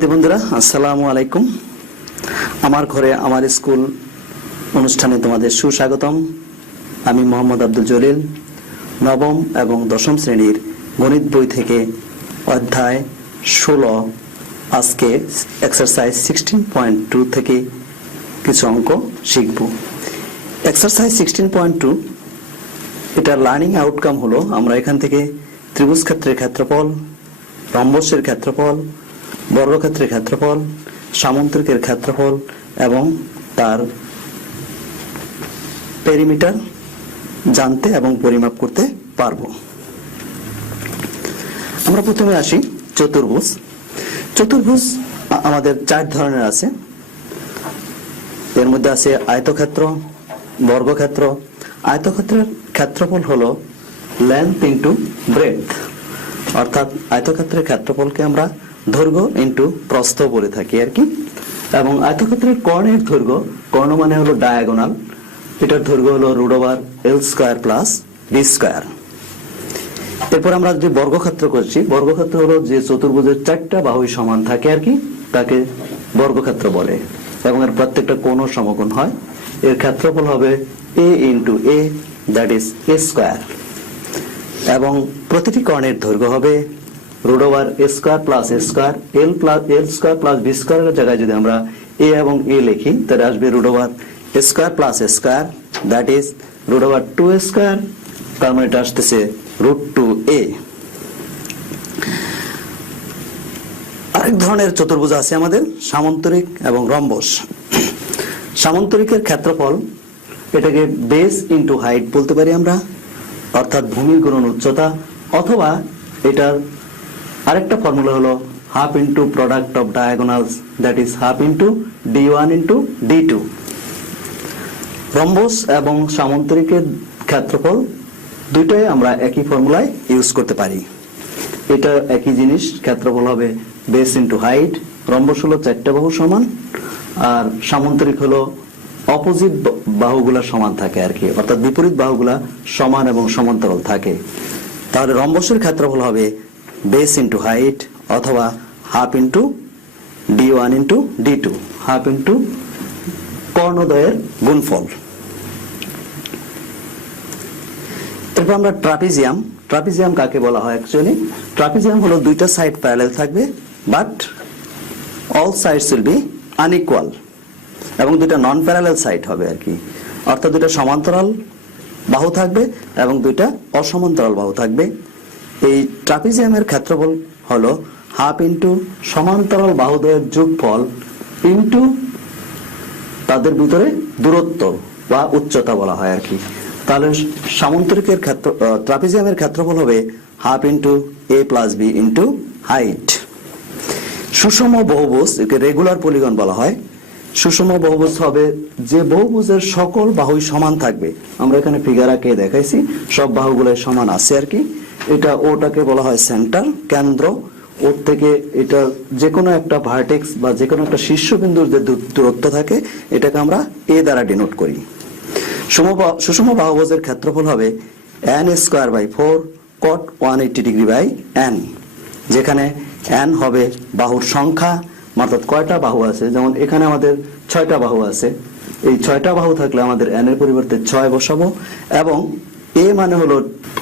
শিক্ষার্থী বন্ধুরা আসসালামু আলাইকুম। আমার ঘরে আমার স্কুল অনুষ্ঠানে তোমাদের সুস্বাগতম। আমি মোহাম্মদ আব্দুল জলিল, নবম এবং দশম শ্রেণীর গণিত বই থেকে অধ্যায় 16 আজকে এক্সারসাইজ 16.2 থেকে কিছু অঙ্ক শিখব। এক্সারসাইজ 16.2 এটা লার্নিং আউটকাম হলো আমরা এখান থেকে ত্রিভুজ ক্ষেত্রের ক্ষেত্রফল, রম্বসের ক্ষেত্রফল, বর্গক্ষেত্রের ক্ষেত্রফল, সামন্তরিকের ক্ষেত্রফল এবং তার পেরিমিটার জানতে এবং পরিমাপ করতে পারবো। আমরা প্রথমে আসি চতুর্ভুজ। চতুর্ভুজ আমাদের 4 ধরনের আছে। এর মধ্যে আছে আয়তক্ষেত্র, বর্গক্ষেত্র। আয়তক্ষেত্রের ক্ষেত্রফল হলো লেন্থ ইন্টু ব্রেডথ, অর্থাৎ আয়তক্ষেত্রের ক্ষেত্রফলকে আমরা দৈর্ঘ্য ইন্টু প্রস্থ বলে থাকি আর কি। এবং আয়তক্ষেত্রের কর্ণের দৈর্ঘ্য, কর্ণ মানে হলো ডায়াগোনাল, এটার দৈর্ঘ্য হলো √L² প্লাস B²। এরপর আমরা যে বর্গক্ষেত্র করছি, বর্গক্ষেত্র হলো যে চতুর্ভুজের 4টা বাহুই সমান থাকে আর কি, তাকে বর্গক্ষেত্র বলে এবং এর প্রত্যেকটা কোণও সমকোণ হয়। এর ক্ষেত্রফল হবে A into A, that is A²। এবং প্রতিটি কর্ণের দৈর্ঘ্য হবে √A² plus A², L² plus B² এর জায়গায় যদি আমরা A এবং A লিখি তাহলে আসবে √A² plus A², that is √2A², তার মানে এটা আসতেছে √2A। আরেক ধরনের চতুর্ভুজ আছে আমাদের সামন্তরিক এবং রম্বস। সামন্তরিকের ক্ষেত্রফল এটাকে বেস ইন্টু হাইট বলতে পারি আমরা, অর্থাৎ ভূমি গুণন উচ্চতা, অথবা এটার আরেকটা ফর্মুলা হলো half into product of diagonals, that is half into D1 into D2। Rhombus এবং সামন্তরিকের ক্ষেত্রফল দুইটাই আমরা একই ফর্মুলায় ইউজ করতে পারি। এটা একই জিনিস, ক্ষেত্রফল হবে বেস ইন্টু হাইট। রম্বস হলো 4টা বাহু সমান, আর সামন্তরিক হলো অপোজিট বাহুগুলা সমান থাকে আর কি, অর্থাৎ বিপরীত বাহুগুলা সমান এবং সমান্তরাল থাকে। তাহলে রম্বসের ক্ষেত্রফল হবে বেস ইন্টু হাইট অথবা half into D1 into D2, half into কর্ণদ্বয়ের গুণফল। এরপর আমরা ট্রাপিজিয়াম। ট্রাপিজিয়াম কাকে বলা হয় অ্যাকচুয়ালি? ট্রাপিজিয়াম হলো দুইটা সাইড প্যারালাল থাকবে, but all sides will be unequal, এবং দুইটা নন প্যারালাল সাইড হবে আর কি, অর্থাৎ দুইটা সমান্তরাল বাহু থাকবে এবং দুইটা অসমান্তরাল বাহু থাকবে। এই ট্রাপিজিয়ামের ক্ষেত্রফল হলো হাফ ইন্টু সমান্তরাল বাহুদ্বয়ের যোগফল ইন্টু তাদের ভিতরে দূরত্ব বা উচ্চতা বলা হয় আর কি। তাহলে সামন্তরিকের ট্রাপিজিয়ামের ক্ষেত্রফল হবে half into A plus B into height. সুষম বহুভুজ, একে রেগুলার পলিগন বলা হয়। সুষম বহুভুজ হবে যে বহুভুজের সকল বাহুই সমান থাকবে। আমরা এখানে ফিগার আঁকে দেখাইছি, সব বাহুগুলো সমান আছে আর কি। এটা ওটাকে বলা হয় সেন্টার, কেন্দ্র। ওর থেকে এটা যে কোনো একটা ভার্টেক্স বা যে কোনো একটা শীর্ষবিন্দুর যে দূরত্ব থাকে এটাকে আমরা A দ্বারা ডিনোট করি। সুষম বাহুভুজের ক্ষেত্রফল হবে n²/4 cot 180 degree by n, যেখানে n হবে বাহুর সংখ্যা, অর্থাৎ কয়টা বাহু আছে। যেমন এখানে আমাদের 6টা বাহু আছে, এই 6টা বাহু থাকলে আমাদের n এর পরিবর্তে 6 বসাবো। এবং A মানে হলো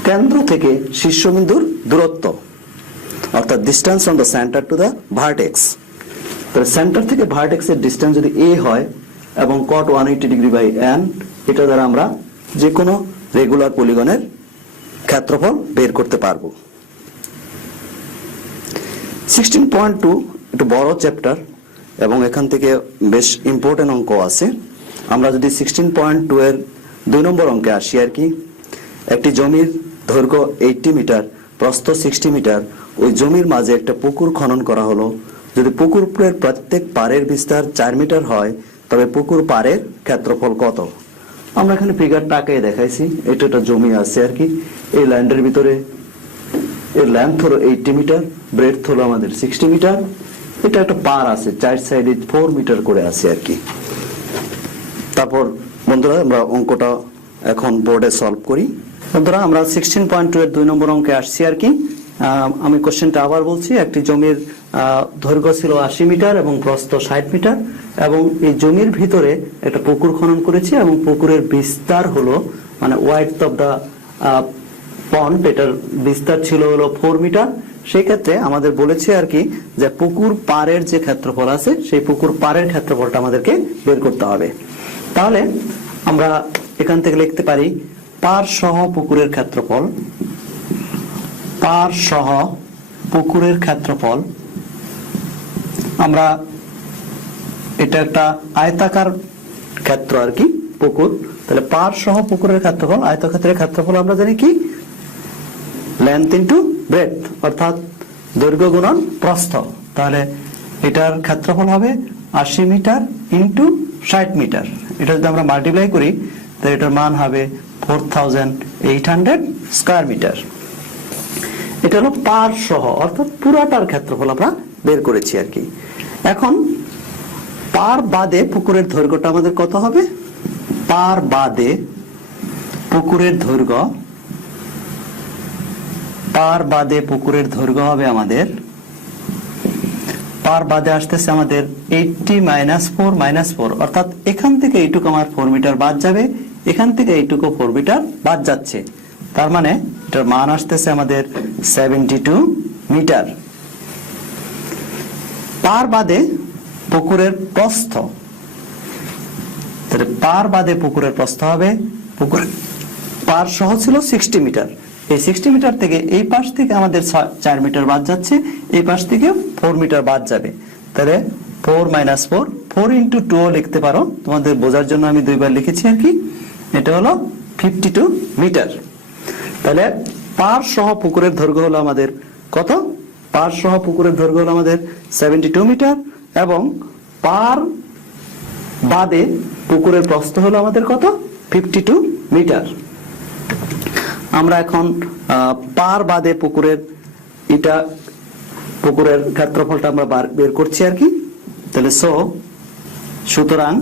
কেন্দ্র থেকে শীর্ষবিন্দুর দূরত্ব, অর্থাৎ distance from the centre to the vertex. তাহলে সেন্টার থেকে ভার্টেক্সের ডিস্টেন্স যদি A হয় এবং cot 180 ডিগ্রি বাই n, এটা দ্বারা আমরা যে কোনো রেগুলার পলিগনের ক্ষেত্রফল বের করতে পারবো। 16.2 একটু বড় চ্যাপ্টার এবং এখান থেকে বেশ ইম্পর্টেন্ট অঙ্ক আছে। আমরা যদি 16.2 এর 2 নম্বর অঙ্কে আসি আর কি। একটি জমির দৈর্ঘ্য 80 মিটার, প্রস্থ 60 মিটার। ওই জমির মাঝে একটা পুকুর খনন করা হলো। যদি পুকুরের প্রত্যেক পাড়ের বিস্তার 4 মিটার হয় তবে পুকুর পাড়ের ক্ষেত্রফল কত? আমরা এখানে ফিগারটাকে দেখাইছি, এটা একটা জমি আছে আর কি। এই ল্যান্ডের ভিতরে এর লেন্থ হলো 80 মিটার, ব্রেডথ হলো আমাদের 60 মিটার। এটা একটা পার আছে, 4 সাইডে 4 মিটার করে আছে আর কি। তারপর বন্ধুরা আমরা অঙ্কটা এখন বোর্ডে সলভ করি। বন্ধুরা আমরা 16.2 এর 2 নম্বর অঙ্কে আসছি আর কি। আমি কোশ্চেনটা আবার বলছি, একটি জমির দৈর্ঘ্য ছিল 80 মিটার এবং প্রস্থ 60 মিটার, এবং এই জমির ভিতরে একটা পুকুর খনন করেছি এবং পুকুরের বিস্তার হলো মানে ওয়াইডথ অফ দা পন্ড, এটার বিস্তার ছিল হলো 4 মিটার। সেই ক্ষেত্রে আমাদের বলেছে আর কি যে পুকুর পাড়ের যে ক্ষেত্রফল আছে সেই পুকুর পাড়ের ক্ষেত্রফলটা আমাদেরকে বের করতে হবে। তাহলে আমরা এখান থেকে লিখতে পারি পাড় সহ পুকুরের ক্ষেত্রফল, পাড় সহ পুকুরের ক্ষেত্রফল। আমরা এটা একটা আয়তাকার ক্ষেত্র আর কি পুকুর, তাহলে পাড় সহ পুকুরের ক্ষেত্রফল, আয়তক্ষেত্রের ক্ষেত্রফল আমরা জানি কি লেন্থ ইনটু ব্রেডথ, অর্থাৎ দৈর্ঘ্য গুণন প্রস্থ। তাহলে এটার ক্ষেত্রফল হবে 80 মিটার ইনটু 60 মিটার। এটা যদি আমরা মাল্টিপ্লাই করি তাহলে এটার মান হবে 4800 স্কয়ার মিটার। এটা হলো পাড় সহ অর্থাৎ পুরাটার ক্ষেত্রফল আমরা বের করেছি আর কি। এখন পাড় বাদে পুকুরের দৈর্ঘ্যটা আমাদের কত হবে? পাড় বাদে পুকুরের দৈর্ঘ্য, পাড় বাদে পুকুরের দৈর্ঘ্য হবে আমাদের, পাড় বাদে আসতেছে আমাদের 80 - 4 অর্থাৎ এখান থেকে এইটুকু আমার 4 মিটার বাদ যাবে, এখান থেকে এইটুকু 4 মিটার বাদ যাচ্ছে, তার মানে এটার মান আসতেছে আমাদের 72 মিটার। পাড় বাদে পুকুরের প্রস্থ, তাহলে পাড় বাদে পুকুরের প্রস্থ হবে, পুকুরের পাড় সহ ছিল 60 মিটার, এই 60 মিটার থেকে এই পাশ থেকে আমাদের 4 মিটার বাদ যাচ্ছে, এই পাশ থেকে 4 মিটার বাদ যাবে, তাহলে 4 - 4 4 × 2 লিখতে পারো, তোমাদের বোঝার জন্য আমি দুইবার লিখেছি আর কি। এটা হলো 52 মিটার। তাহলে পাড় সহ পুকুরের দৈর্ঘ্য হলো আমাদের কত? পাড় সহ পুকুরের দৈর্ঘ্য হলো আমাদের 72 মিটার এবং পাড় বাদে পুকুরের প্রস্থ হলো আমাদের কত? 52 মিটার। আমরা এখন পাড় বাদে পুকুরের এটা পুকুরের ক্ষেত্রফলটা আমরা বের করছি আর কি। তাহলে সুতরাং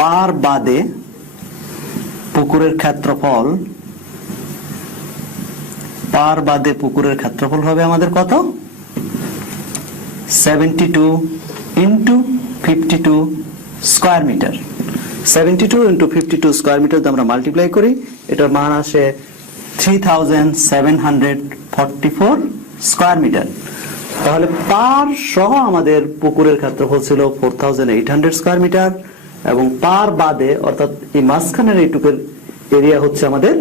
পাড় বাদে পুকুরের ক্ষেত্রফল, পাড় বাদে পুকুরের ক্ষেত্রফল হবে আমাদের কত? 72 × 52 স্কয়ার মিটার। 72 × 52 স্কয়ার মিটার আমরা মাল্টিপ্লাই করি, এটার মান আসে 3744 স্কয়ার মিটার। তাহলে পাড় সহ আমাদের পুকুরের ক্ষেত্রফল ছিল 4800 স্কয়ার মিটার এবং পাড় বাদে অর্থাৎ এই মাঝখানের এইটুকুর এরিয়া হচ্ছে আমাদের,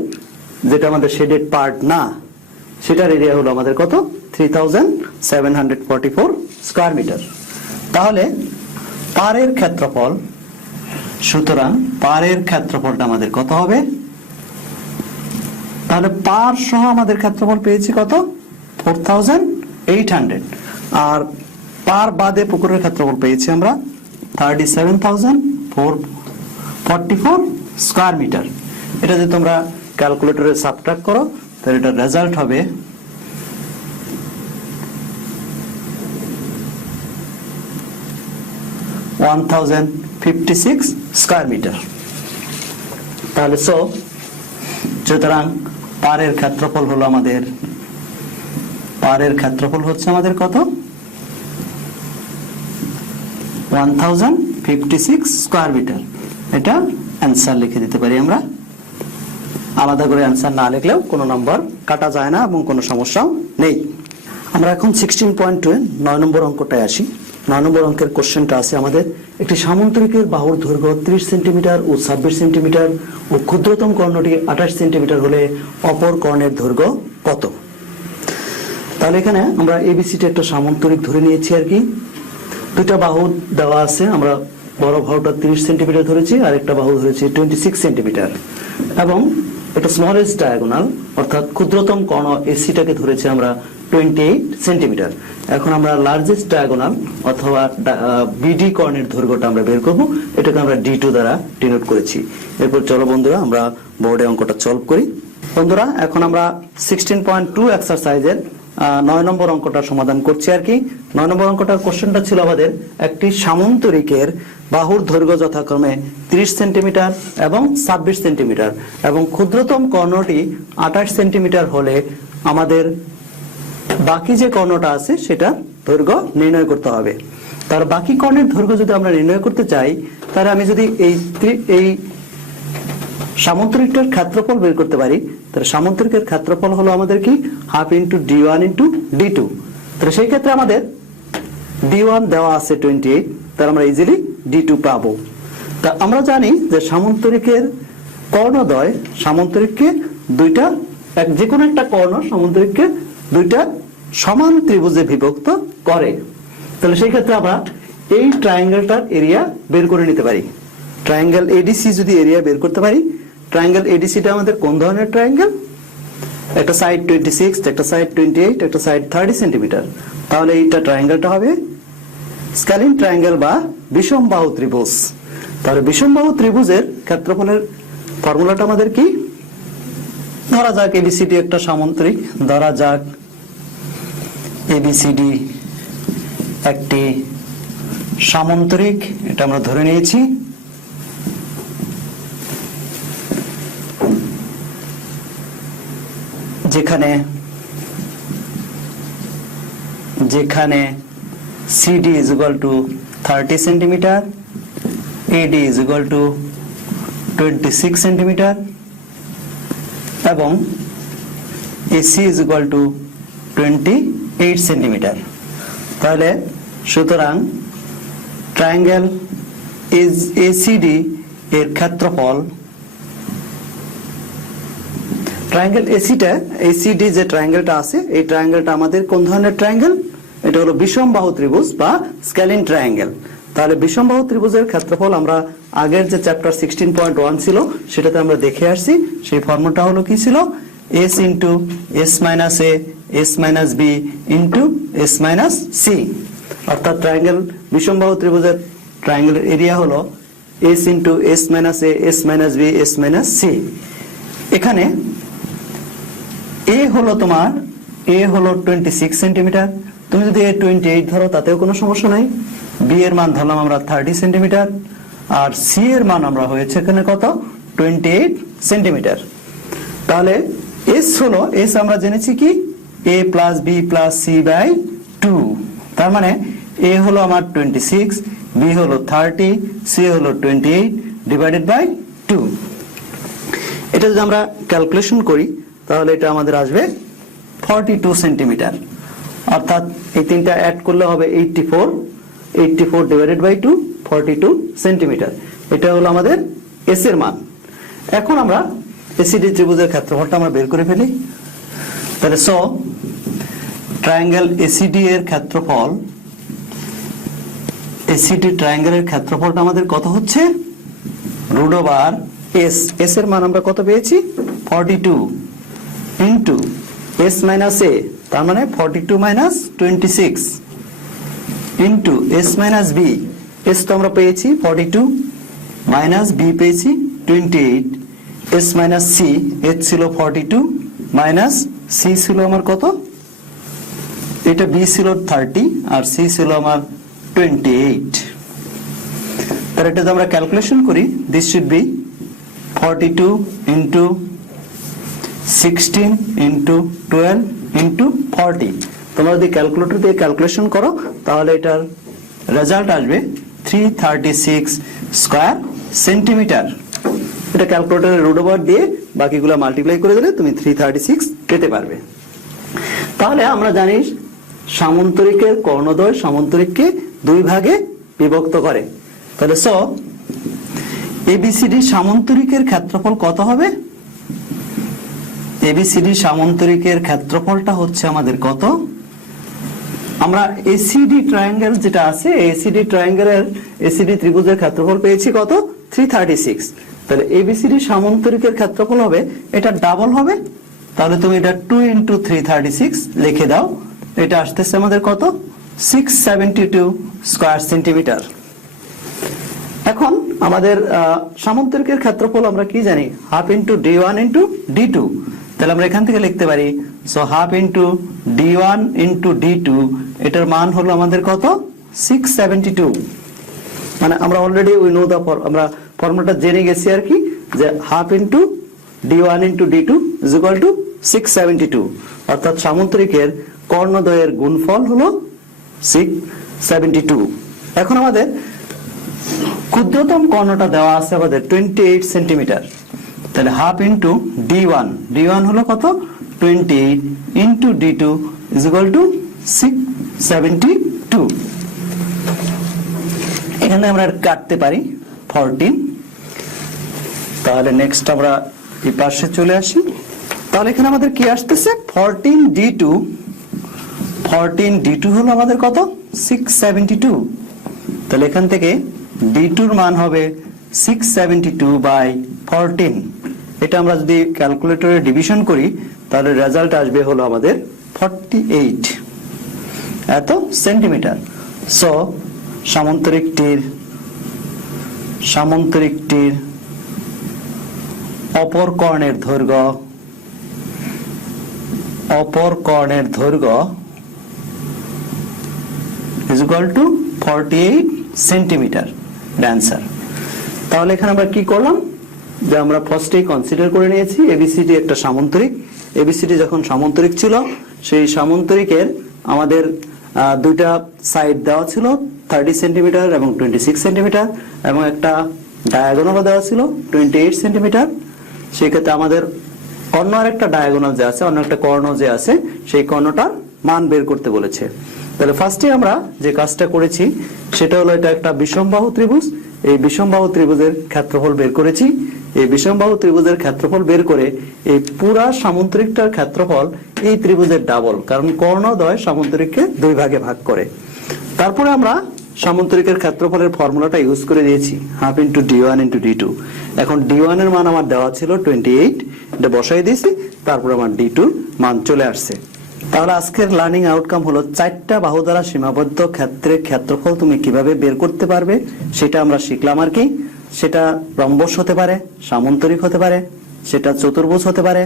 যেটা আমাদের শেডেড পার্ট না, সেটার এরিয়া হলো আমাদের কত? 3744 স্কয়ার মিটার। তাহলে পাড়ের ক্ষেত্রফল, সুতরাং পাড়ের ক্ষেত্রফলটা আমাদের কত হবে? তাহলে পাড় সহ আমাদের ক্ষেত্রফল পেয়েছি কত? 4800, আর পাড় বাদে পুকুরের ক্ষেত্রফল পেয়েছি আমরা 37,444 স্কয়ার মিটার। এটা যদি তোমরা ক্যালকুলেটরে সাবট্রাক্ট করো তাহলে এটার রেজাল্ট হবে 1056 স্কয়ার মিটার। তাহলে সুতরাং পাড়ের ক্ষেত্রফল হলো আমাদের, পাড়ের ক্ষেত্রফল হচ্ছে আমাদের কত? 1056 স্কয়ার মিটার। এটা অ্যান্সার লিখে দিতে পারি আমরা, আলাদা করে অ্যান্সার না লিখলেও কোনো নম্বর কাটা যায় না এবং কোনো সমস্যাও নেই। আমরা এখন 16.2 9 নম্বর অঙ্কটায় আসি। 9 নম্বর অঙ্কের কোশ্চেনটা আছে আমাদের, একটি সামন্তরিকের বাহুর দৈর্ঘ্য 30 সেন্টিমিটার ও 26 সেন্টিমিটার ও ক্ষুদ্রতম কর্ণটি 28 সেন্টিমিটার হলে অপর কর্ণের দৈর্ঘ্য কত? তাহলে এখানে আমরা এবিসিটি একটা সামন্তরিক ধরে নিয়েছি আর কি। দুটা বাহু দেওয়া আছে, আমরা বড় বাহুটা 30 সেন্টিমিটার ধরেছি আর একটা বাহু ধরেছি 26 সেন্টিমিটার এবং একটা স্মলেস্ট ডায়াগোনাল অর্থাৎ ক্ষুদ্রতম কর্ণ এসিটাকে ধরেছি আমরা 28 সেন্টিমিটার। এখন আমরা লার্জেস্ট ডায়াগোনাল অথবা বিডি কর্ণের দৈর্ঘ্যটা আমরা বের করব, এটাকে আমরা D2 দ্বারা ডিনোট করেছি। এরপর চলো বন্ধুরা আমরা বোর্ডে অঙ্কটা সলভ করি। বন্ধুরা এখন আমরা 16.2 এক্সারসাইজের 9 নম্বর অঙ্কটা সমাধান করছি আর কি। 9 নম্বর অঙ্কটার কোশ্চেনটা ছিল আমাদের, একটি সামন্তরিকের বাহুর দৈর্ঘ্য যথাক্রমে 30 সেন্টিমিটার এবং 26 সেন্টিমিটার এবং ক্ষুদ্রতম কর্ণটি 28 সেন্টিমিটার হলে আমাদের বাকি যে কর্ণটা আছে সেটা দৈর্ঘ্য নির্ণয় করতে হবে। তার বাকি কর্ণের দৈর্ঘ্য যদি আমরা নির্ণয় করতে চাই, তাহলে আমি যদি এই সামান্তরিকটার ক্ষেত্রফল বের করতে পারি, তাহলে সামান্তরিকের ক্ষেত্রফল হলো আমাদের কি half into d1 into d2। তাহলে সেই ক্ষেত্রে আমাদের d1 দেওয়া আছে 28, তাহলে আমরা ইজিলি d2 পাবো। তা আমরা জানি যে সামান্তরিকের কর্ণদ্বয় সামান্তরিককে দুইটা যে কোনো একটা কর্ণ সামান্তরিককে দুইটা সমান ত্রিভুজে বিভক্ত করে। তাহলে সেই ক্ষেত্রে আমরা এই ট্রায়াঙ্গেলটার এরিয়া বের করে নিতে পারি। ট্রায়াঙ্গেল এডিসি যদি এরিয়া বের করতে পারি, ট্রায়াঙ্গেল এডিসিটা আমাদের কোন ধরনের ট্রায়াঙ্গেল? একটা সাইড 26, একটা সাইড 28, একটা সাইড 30 সেন্টিমিটার। তাহলে এইটা ট্রায়াঙ্গেলটা হবে স্কেলিন ট্রায়াঙ্গেল বা বিষমবাহু ত্রিভুজ। তাহলে বিষমবাহু ত্রিভুজের ক্ষেত্রফলের ফর্মুলাটা আমাদের কি? ধরা যাক এবিসিডি একটা সামান্তরিক, ধরা যাক এবিসিডি একটি সামান্তরিক, এটা আমরা ধরে নিয়েছি। যেখানে CD is equal to 30 centimetre, AD is equal to 26 centimetre এবং AC is equal to 28 centimetre. তাহলে সুতরাং ট্রায়াঙ্গেল এসিডি এর ক্ষেত্রফল, ট্রায়াঙ্গেল এসিডি যে ট্রায়াঙ্গেলটা আছে, এই ট্রায়াঙ্গেলটা আমাদের কোন ধরনের ট্রায়াঙ্গেল? এটা হলো বিষমবাহু ত্রিভুজ বা স্কেলিন ট্রায়াঙ্গেল। তাহলে বিষমবাহু ত্রিভুজের ক্ষেত্রফল আমরা আগের যে চ্যাপ্টার 16.1 ছিল সেটাতে আমরা দেখে আসছি। সেই ফর্মুলাটা হলো কি ছিল? s into s minus a s minus b into s minus c। অর্থাৎ ট্রায়াঙ্গেল বিষমবাহু ত্রিভুজের ট্রায়াঙ্গেলের এরিয়া হলো s into s minus a s minus b s minus c। এখানে a হলো 26 সেন্টিমিটার, তুমি যদি a 28 ধরো তাতেও কোনো সমস্যা নাই। b এর মান ধরলাম আমরা 30 সেন্টিমিটার, আর c এর মান আমরা হয়েছে এখানে কত? 28 সেন্টিমিটার। তাহলে s আমরা জেনেছি কি a plus b plus c by 2। তার মানে a হলো আমার 26, b হলো 30, c হলো 28 ডিভাইডেড বাই 2। এটা যদি আমরা ক্যালকুলেশন করি তাহলে এটা আমাদের আসবে 42 সেন্টিমিটার। অর্থাৎ এই তিনটা অ্যাড করলে হবে 84 ডিভাইডেড বাই 2, 42 সেন্টিমিটার। এটা হলো আমাদের এস এর মান। এখন আমরা এসিডি ত্রিভুজের ক্ষেত্রফলটা আমরা বের করে ফেলি। তাহলে ট্রায়াঙ্গেল এসিডি এর ক্ষেত্রফল, এসিডি ট্রায়াঙ্গেলের ক্ষেত্রফলটা আমাদের কত হচ্ছে? রুট ওভার এস এর মান আমরা কত পেয়েছি? 42 ইন্টু এস মাইনাস এ, তার মানে 42 minus 26 into s minus b. S তো আমরা পেয়েছি 42 মাইনাস বি পেয়েছি 28, এস মাইনাস সি, এস ছিল 42 মাইনাস সি ছিল আমার কত? এটা বি ছিল 30 আর সি ছিল আমার 28। তাহলে এটা যদি আমরা ক্যালকুলেশন করি, this should be 42 into 16 into 12 into 40। তোমরা যদি ক্যালকুলেটর দিয়ে ক্যালকুলেশন করো তাহলে এটার রেজাল্ট আসবে 336 স্কয়ার সেন্টিমিটার। এটা ক্যালকুলেটরের রুট ওভার দিয়ে বাকিগুলো মাল্টিপ্লাই করে দিলে তুমি 336 পেতে পারবে। তাহলে আমরা জানি সামান্তরিকের কর্ণদ্বয় সামান্তরিককে দুই ভাগে বিভক্ত করে। তাহলে এবিসিডি সামান্তরিকের ক্ষেত্রফল কত হবে? এবিসিডি সামান্তরিকের ক্ষেত্রফলটা হচ্ছে আমাদের কত? আমরা এসিডি ট্রায়াঙ্গেল যেটা আছে, এসিডি ট্রায়াঙ্গেলের এসিডি ত্রিভুজের ক্ষেত্রফল পেয়েছি কত? 336। তাহলে এবিসিডি সামান্তরিকের ক্ষেত্রফল হবে, এটা ডাবল হবে। তাহলে তুমি এটা 2 ইন্টু 336 লিখে দাও। এটা আসতেছে আমাদের কত? 672 স্কয়ার সেন্টিমিটার। এখন আমাদের সামান্তরিকের ক্ষেত্রফল আমরা কি জানি? Half into d1 into d2। তাহলে আমরা এখান থেকে লিখতে পারি half into d1 into d2, এটার মান হলো আমাদের কত? 672। মানে আমরা অলরেডি উই নো দা আমরা ফর্মুলাটা জেনে গেছি আর কি, যে half into d1 into d2 is equal two 672। অর্থাৎ সামান্তরিকের কর্ণদ্বয়ের গুণফল হলো 672। এখন আমাদের ক্ষুদ্রতম কর্ণটা দেওয়া আছে আমাদের 28 সেন্টিমিটার, তাহলে হাফ ইন্টু D1 হলো কত 28 into D2 is equal two 672। এখানে আমরা কাটতে পারি 14। তাহলে নেক্সট আমরা এই পাশে চলে আসি। তাহলে এখানে আমাদের কি আসতেছে 14D2 হলো আমাদের কত 672। তাহলে এখান থেকে D2 এর মান হবে 672/14। এটা আমরা যদি ক্যালকুলেটরে ডিভিশন করি তাহলে রেজাল্ট আসবে হলো আমাদের 48 এত সেন্টিমিটার। সো সামান্তরিকটির অপর কর্ণের দৈর্ঘ্য is equal two 48 centimetre answer. তাহলে এখানে আমরা কি করলাম যে আমরা ফার্স্টেই কনসিডার করে নিয়েছি এবিসিডি একটা সামান্তরিক। এবিসিডি যখন সামান্তরিক ছিল সেই সামান্তরিকের আমাদের দুইটা সাইড দেওয়া ছিল 30 সেন্টিমিটার এবং 26 সেন্টিমিটার এবং একটা ডায়াগোনালও দেওয়া ছিল 28 সেন্টিমিটার। সেই ক্ষেত্রে আমাদের অন্য আরেকটা ডায়াগোনাল যে আছে, অন্য একটা কর্ণ যে আছে, সেই কর্ণটার মান বের করতে বলেছে। তাহলে ফার্স্টে আমরা যে কাজটা করেছি সেটা হলো এটা একটা বিষমবাহু ত্রিভুজ। এই বিষমবাহু ত্রিভুজের ক্ষেত্রফল বের করেছি। এই বিষমবাহু ত্রিভুজের ক্ষেত্রফল বের করে এই পুরা সামান্তরিকটার ক্ষেত্রফল এই ত্রিভুজের ডাবল, কারণ কর্ণদ্বয় সামান্তরিককে দুই ভাগে ভাগ করে। তারপরে আমরা সামান্তরিকের ক্ষেত্রফলের ফর্মুলাটা ইউজ করে দিয়েছি half into D1 into D2। এখন D1 এর মান আমার দেওয়া ছিল 28, এটা বসাই দিয়েছি, তারপর আমার D2 মান চলে আসছে। তাহলে আজকের লার্নিং আউটকাম হলো 4টা বাহু দ্বারা সীমাবদ্ধ ক্ষেত্রের ক্ষেত্রফল তুমি কিভাবে বের করতে পারবে সেটা আমরা শিখলাম আর কি। সেটা রম্বস হতে পারে, সামান্তরিক হতে পারে, সেটা চতুর্ভুজ হতে পারে,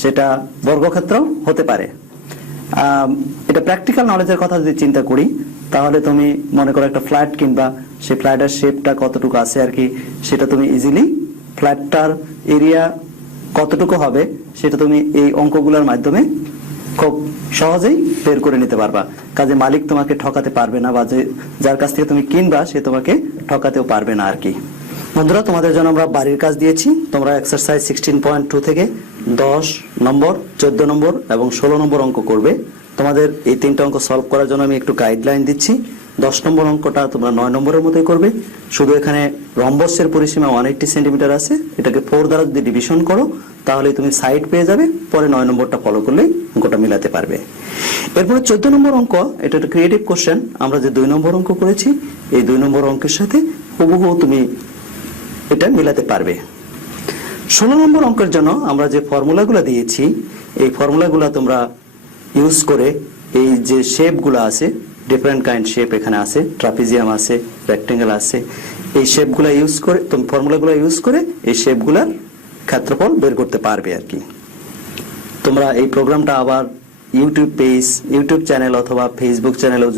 সেটা বর্গক্ষেত্র হতে পারে। এটা প্র্যাকটিক্যাল নলেজের কথা যদি চিন্তা করি তাহলে তুমি মনে করো একটা ফ্ল্যাট কিনবা, সেই ফ্ল্যাটের শেপটা কতটুকু আছে আর কি, সেটা তুমি ইজিলি ফ্ল্যাটটার এরিয়া কতটুকু হবে সেটা তুমি এই অঙ্কগুলোর মাধ্যমে খুব সহজেই বের করে নিতে পারবা। কাজে মালিক তোমাকে ঠকাতে পারবে না, বা যার কাছ থেকে তুমি কিনবা সে তোমাকে ঠকাতেও পারবে না আর কি। বন্ধুরা, তোমাদের জন্য আমরা বাড়ির কাজ দিয়েছি। তোমরা এক্সারসাইজ 16.2 থেকে 10 নম্বর, 14 নম্বর এবং 16 নম্বর অঙ্ক করবে। তোমাদের এই 3টা অঙ্ক সলভ করার জন্য আমি একটু গাইডলাইন দিচ্ছি। 10 নম্বর অঙ্কটা তোমরা 9 নম্বরের মতোই করবে। শুধু এখানে রম্বসের পরিসীমা 180 সেন্টিমিটার আছে, এটাকে 4 দ্বারা যদি ডিভিশন করো তাহলে তুমি সাইড পেয়ে যাবে, পরে 9 নম্বরটা ফলো করলে অঙ্কটা মিলাতে পারবে। এরপরে 14 নম্বর অঙ্ক, এটা একটা ক্রিয়েটিভ কোশ্চেন। আমরা যে 2 নম্বর অঙ্ক করেছি এই 2 নম্বর অঙ্কের সাথে হুবহু তুমি এটা মিলাতে পারবে। 16 নম্বর অঙ্কের জন্য আমরা যে ফর্মুলাগুলো দিয়েছি এই ফর্মুলাগুলো তোমরা ইউজ করে এই যে শেপগুলো আছে, ডিফারেন্ট কাইন্ড শেপ এখানে আছে, ট্রাপিজিয়াম আছে, রেক্টেঙ্গেল আছে, এই শেপগুলো ইউজ করে তুমি ফর্মুলাগুলো ইউজ করে এই শেপগুলোর ক্ষেত্রফল বের করতে পারবে আর কি। তোমরা এই প্রোগ্রামটা আবার ইউটিউব চ্যানেল অথবা ফেসবুক চ্যানেলেও